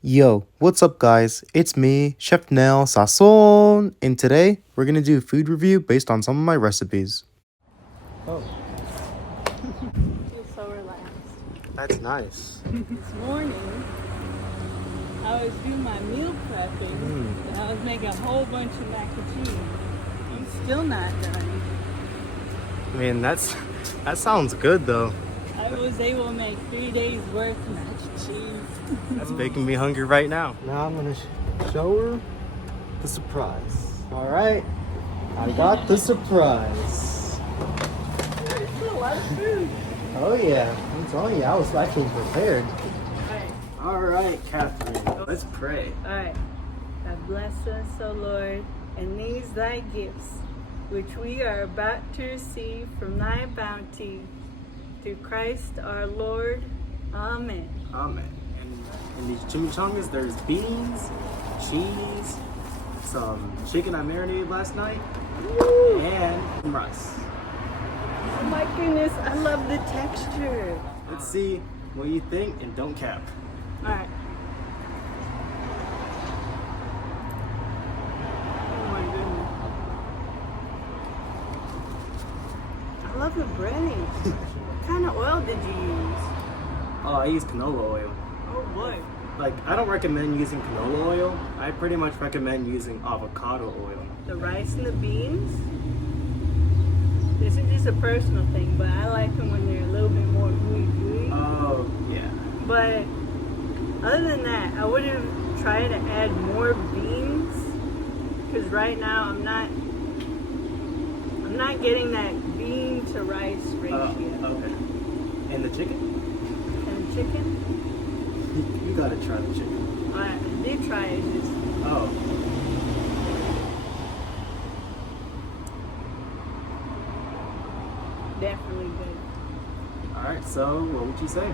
Yo, what's up, guys? It's me, Chef Nel Sazón, and today we're gonna do a food review based on some of my recipes. Oh, Feel so relaxed. that's nice. This morning, I was doing my meal prepping, and I was making a whole bunch of mac and cheese. I'm still not done. I mean, that sounds good though. I was able to make 3 days worth of mac and cheese. That's making me hungry right now. Now I'm gonna show her the surprise. All right, I got the surprise. It's a lot of food. Oh yeah, I'm telling you, I was actually prepared. Alright, All right, Cathrine, let's pray. alright. God bless us, O Lord, and these thy gifts, which we are about to receive from thy bounty, through Christ our Lord. Amen. Amen. And in these chimichangas, there's beans, cheese, some chicken I marinated last night, and some rice. Oh my goodness, I love the texture. Let's see what you think, and don't cap. Alright. Oh my goodness. I love the breading. What kind of oil did you use? Oh, I use canola oil. Oh boy. Like, I don't recommend using canola oil. I pretty much recommend using avocado oil. The rice and the beans. This is just a personal thing, but I like them when they're a little bit more gooey. Oh, yeah. But other than that, I would have tried to add more beans, because right now I'm not getting that bean to rice ratio. Okay. And the chicken? And chicken, You gotta try the chicken. I did try it. Just Oh. definitely good. Alright, so what would you say?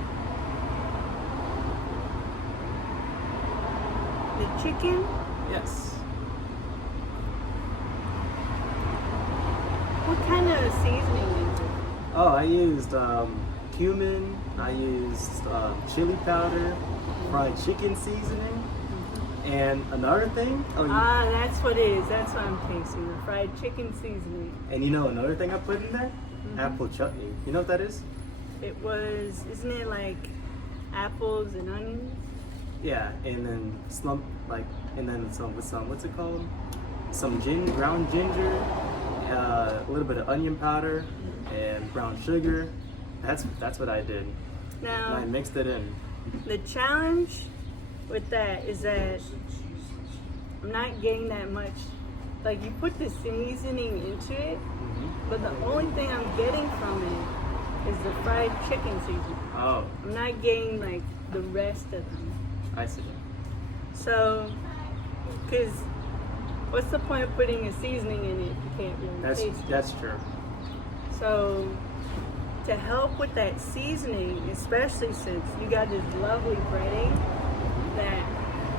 The chicken, Yes. what kind of seasoning is it? Oh, I used cumin, I used chili powder, fried chicken seasoning, and another thing. Oh, Ah, that's what it is. That's what I'm tasting. The fried chicken seasoning. and you know another thing I put in there? Apple chutney. You know what that is? It was, isn't it like apples and onions? Yeah, and then and then some with some, what's it called? Some ground ginger, a little bit of onion powder, and brown sugar. That's what I did. And I Now, mixed it in. the challenge with that is that I'm not getting that much. Like, you put the seasoning into it, but the only thing I'm getting from it is the fried chicken seasoning. Oh, I'm not getting like the rest of them. I see. So, because what's the point of putting a seasoning in it if you can't really taste it? That's true. So, to help with that seasoning, especially since you got this lovely breading that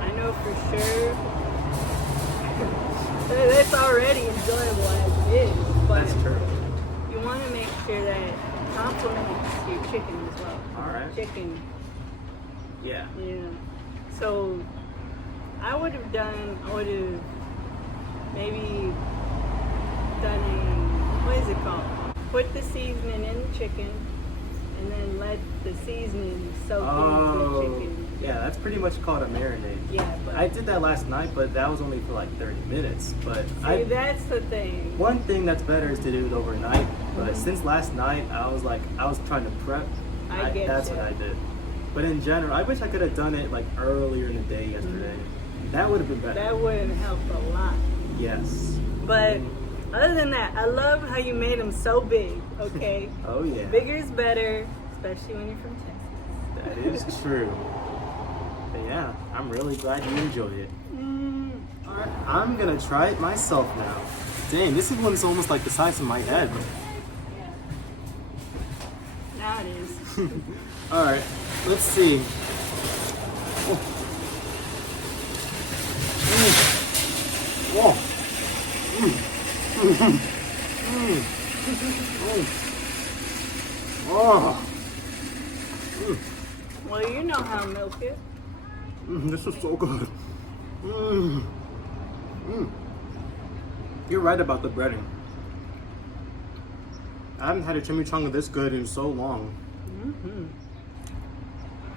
I know for sure that's already enjoyable as it is, but That's true. you want to make sure that it complements your chicken as well. All right. Chicken, Yeah. yeah. So I would have maybe done what is it called? Put the seasoning in the chicken and then let the seasoning soak into the chicken. Yeah, that's pretty much called a marinade. Yeah, but I did that last night, but that was only for like 30 minutes. But see, that's the thing. one thing that's better is to do it overnight. But since last night, I was trying to prep. That's what I did. But in general, I wish I could have done it like earlier in the day yesterday. That would have been better. That would have helped a lot. Yes. But other than that, I love how you made them so big, okay? Oh yeah. Bigger is better, especially when you're from Texas. That is true. But yeah, I'm really glad you enjoyed it. Alright, I'm gonna try it myself now. Dang, this one's almost like the size of my head. Now it is. Alright, let's see. Oh. Oh. Oh. Well, you know how milk is. This is so good. You're right about the breading. I haven't had a chimichanga this good in so long.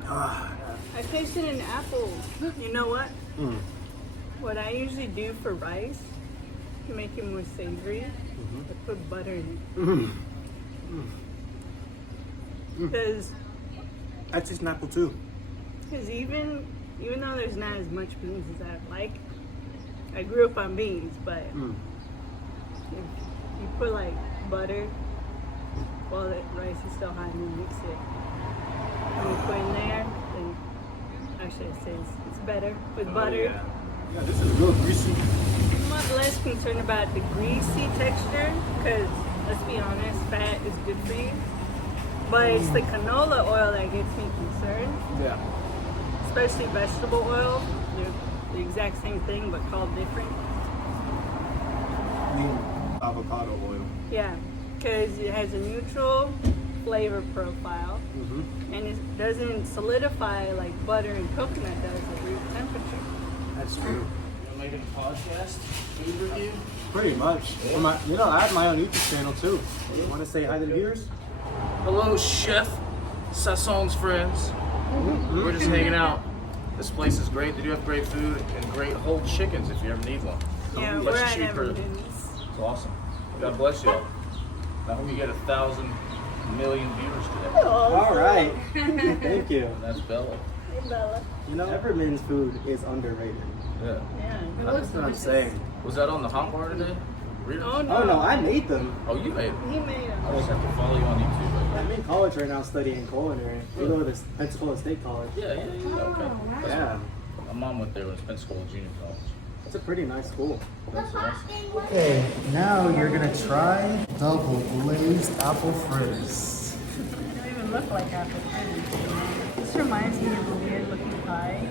I tasted an apple. You know what? What I usually do for rice to make it more savory, I put butter in it. Because I taste an apple too. even though there's not as much beans as I like, I grew up on beans, but if you put like butter while the rice is still hot and you mix it, and you put in there, then actually it says it's better with butter. Yeah, this is real greasy. I'm not less concerned about the greasy texture because, let's be honest, fat is good for you. But it's the canola oil that gets me concerned, Yeah. especially vegetable oil. They're the exact same thing but called different. I mean, avocado oil. Yeah, because it has a neutral flavor profile and it doesn't solidify like butter and coconut does at room temperature. That's true. You making a podcast? Food review? Pretty much. Well, I have my own YouTube channel too. You want to say hi to the viewers? Hello, Chef Sazón's friends. We're just hanging out. This place is great. They do have great food and great whole chickens if you ever need one. Yeah, Much we're at cheaper. Everman. It's awesome. God bless y'all. I hope you get 1,000 million viewers today. All right. Thank you. And that's Bella. Hey, Bella. You know, Everman's food is underrated. Yeah. Yeah, That's what I'm saying. Was that on the hot bar today? Really? Oh no. Oh no, I made them. Oh, you made it. He made them. I just have to follow you on YouTube. I'm in college right now studying culinary. We go to Pensacola State College. Yeah. Okay. Yeah. My mom went there when it was Pensacola Junior College. It's a pretty nice school. That's awesome. Okay, now you're gonna try double glazed apple fritters. They don't even look like apple fritters. This reminds me of a weird looking pie.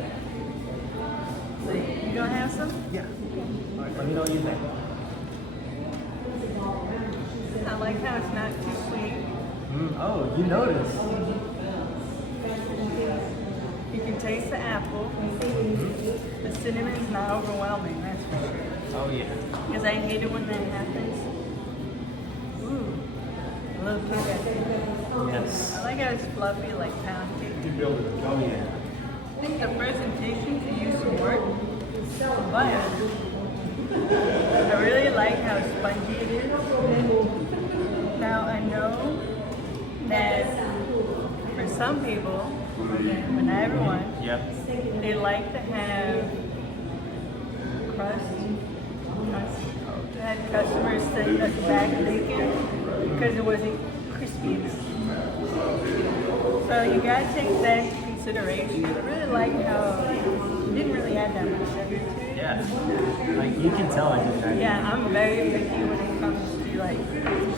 You don't have some? Yeah. All right, let me know what you think. I like how it's not too sweet. Oh, you noticed. You can taste the apple. The cinnamon's not overwhelming, that's for sure. Oh yeah. Because I hate it when that happens. Ooh, a little kick. Yes. I like how it's fluffy like pound cake. Oh yeah. I think the presentation could use some work, but I really like how spongy it is. Now I know that for some people, but not everyone, Yep. they like to have crust. I had customers send us back bacon because it wasn't crispy enough. So you gotta take that into consideration. I really like how it didn't really add that much sugar to it. Yeah. Like you can tell I did that. Yeah, I'm very picky when it comes to like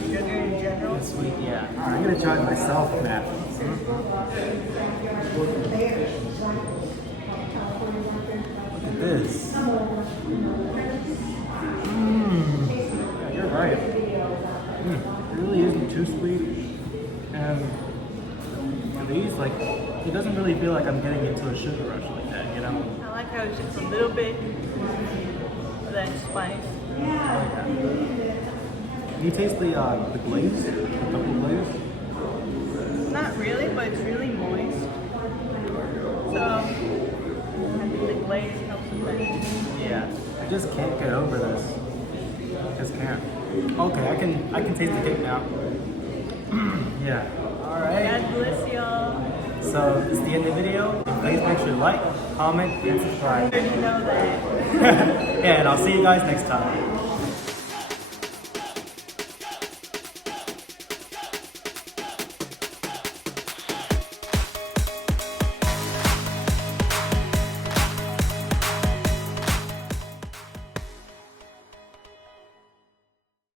sugar in general. Sweet, yeah. I'm gonna try it myself, Matt. Look at this. You're right. It really isn't too sweet. And these, like, it doesn't really feel like I'm getting into a sugar rush like that, you know? I like how it's just a little bit of that spice. Can you taste the glaze? The double glaze? Not really, but it's really moist. So I think the glaze helps with that. Yeah. I just can't get over this. Just can't. Okay, I can taste the cake now. Yeah. Alright. God bless y'all. So this is the end of the video. Please make sure to like, comment, and subscribe. You know that. Yeah, and I'll see you guys next time.